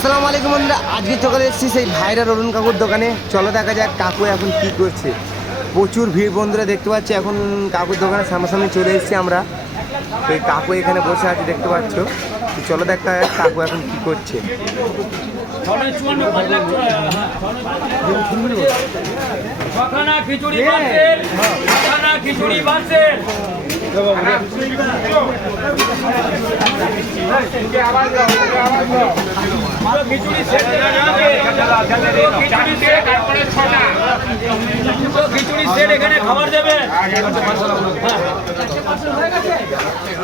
আসসালামু আলাইকুম বন্ধুরা আজকে সকালে এসেছি সেই ভাইরার অরুণ কাকুর দোকানে। চলো দেখা যাক কাকু এখন কি করছে। প্রচুর ভিড় বন্ধুরা দেখতে পাচ্ছি এখন কাকুর দোকানে সামনাসামনি চলে এসেছি আমরা। তো এই কাকু এখানে বসে আছে দেখতে পাচ্ছ। তো চলো দেখা যাক কাকু এখন কি করছে। খিচুড়ি খিচুড়ি খিচুড়ি সেট দুটো খিচুড়ি সেট দুটো খিচুড়ি সেট এখানে খাবার দেবে?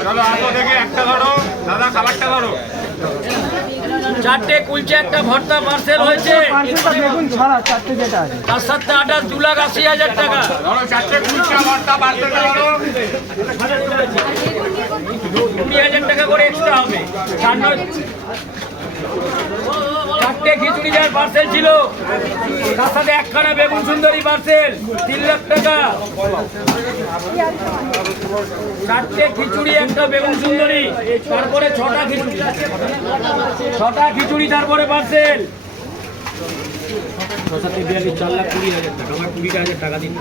চলো আলো থেকে একটা ধরো। দাদা খাবারটা ধরো। চারটে কুলচে একটা ভর্তা পার্সেল হয়েছে। তার সাথে আটা দু লাখ আশি হাজার টাকা। কুড়ি হাজার টাকা করে এক্সট্রা হবে। চারটে খিচুড়ি যার পার্সেল ছিল তার সাথে একখানা বেগুন সুন্দরী পার্সেল তিন লাখ টাকা। চারটে খিচুড়ি একটা বেগুন সুন্দরী তারপরে ছটা খিচুড়ি। ছটা খিচুড়ি তারপরে পার্সেল বিয়াল্লিশ চার লাখ কুড়ি হাজার টাকা আমার কুড়িটা হাজার টাকা দিন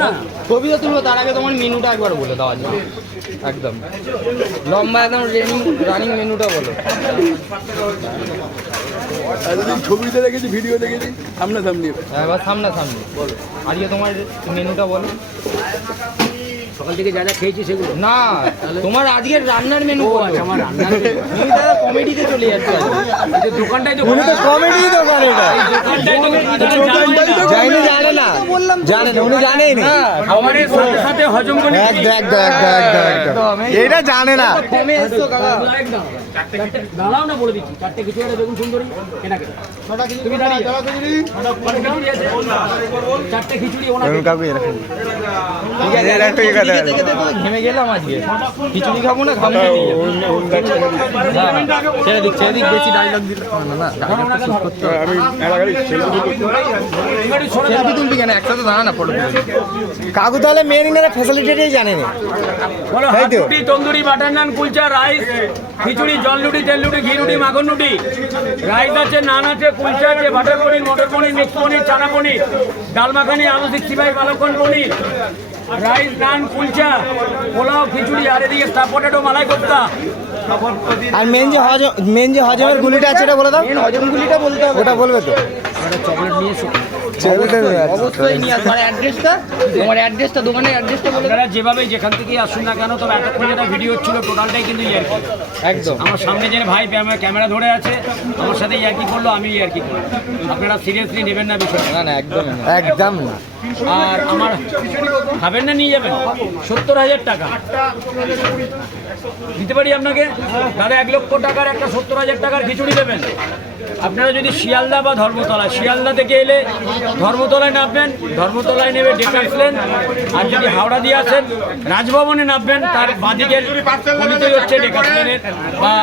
না। ছবিটা তুলবো তার আগে তোমার মেনুটা একবার বলে দাও আজকে। একদম। লম্বা একদম রানিং রানিং মেনুটা বলো। এতদিন ছবিতে দেখেছি ভিডিও দেখেছি সামনে সামনে এবার সামনা সামনে বলো। আজকে তোমার মেনুটা বলো। সকাল থেকে যা যা খেয়েছি সেগুলো। না তোমার আজকের রান্নার মেনু বলো আমার রান্নার তুমি দাদা কমেডিতে চলে যাচ্ছে। আজকে দোকানটাই তো উনি তো কমেডি দোকান এটা। দোকানটাই তো জানি জানে না জানে না। উনি জানেই না। খাবারের সাথে সাথে হজম করে একদম একদম একদম একদম একদম। এটা জানে না। কমে এসছো কাকা একদম। দাঁড়াও না বলে দিচ্ছি। চারটে কিছু একটা বেগুন সুন্দরী। কেনাকে তুমি দাঁড়িয়ে। কটা খিচুড়ি। আছে? চারটে খিচুড়ি ওনাকে অরুণ কাকু এরকম। ঠিক আছে এর একটা কথা খেতে খেতে ঘেমে গেলাম আজকে। খিচুড়ি খাব না খাব ছেড়ে দিক ছেড়ে দিক বেশি ডায়লগ দিলে না না ধরো ওনাকে ধরো। আমি সেলফি একটু সরে সেলফি তুলবি কেন? একসাথে দাঁড়া না ফটো কাকু তাহলে মেন ইনারা ফ্যাসিলিটিটাই জানে না? রুটি তন্দুরি বাটার নান কুলচা রাইস খিচুড়ি জল রুটি তেল রুটি ঘি রুটি মাখন রুটি। রাইস আছে নান আছে কুলচা আছে বাটার পনির মটর পনির মিক্স পনির চানা পনির ডাল মাখানি আলু সিক্সটি ফাইভ মালক্ষণ পনির রাইস নান কুলচা পোলাও খিচুড়ি আর এদিকে স্টাফ পটেটো মালাই কোপ্তা। আর মেন যে হজম মেন যে হজমের গুলিটা আছে এটা বলে দাও। মেন হজম গুলিটা বলতে হবে। ওটা বলবে তো। চকলেট নিয়ে অবশ্যই নিয়ে আসব। অ্যাড্রেসটা? তোমার অ্যাড্রেসটা দোকানের অ্যাড্রেসটা বলে আপনারা যেভাবে যেখান থেকে আসুন না কেন তবে এতক্ষণ যেটা ভিডিও ছিল টোটালটাই কিন্তু ইয়ার্কি। একদম। আমার সামনে যে ভাই ক্যামেরা- ক্যামেরা ধরে আছে আমার সাথে ইয়ার্কি করল আমি ইয়ার্কি করলাম। আপনারা সিরিয়াসলি নেবেন না বিষয়টা? না না একদম একদম না। আর আমার খাবেন না নিয়ে যাবেন? সত্তর হাজার টাকা। দিতে পারি আপনাকে? দাদা এক লক্ষ টাকার একটা সত্তর হাজার টাকার খিচুড়ি দেবেন। আপনারা যদি শিয়ালদা বা ধর্মতলা শিয়ালদা থেকে এলে ধর্মতলায় নামবেন ধর্মতলায় নেবে ডেকাসলেন আর যদি হাওড়া দিয়ে আসেন রাজভবনে নামবেন তার বাঁদিকে গলিতেই হচ্ছে বা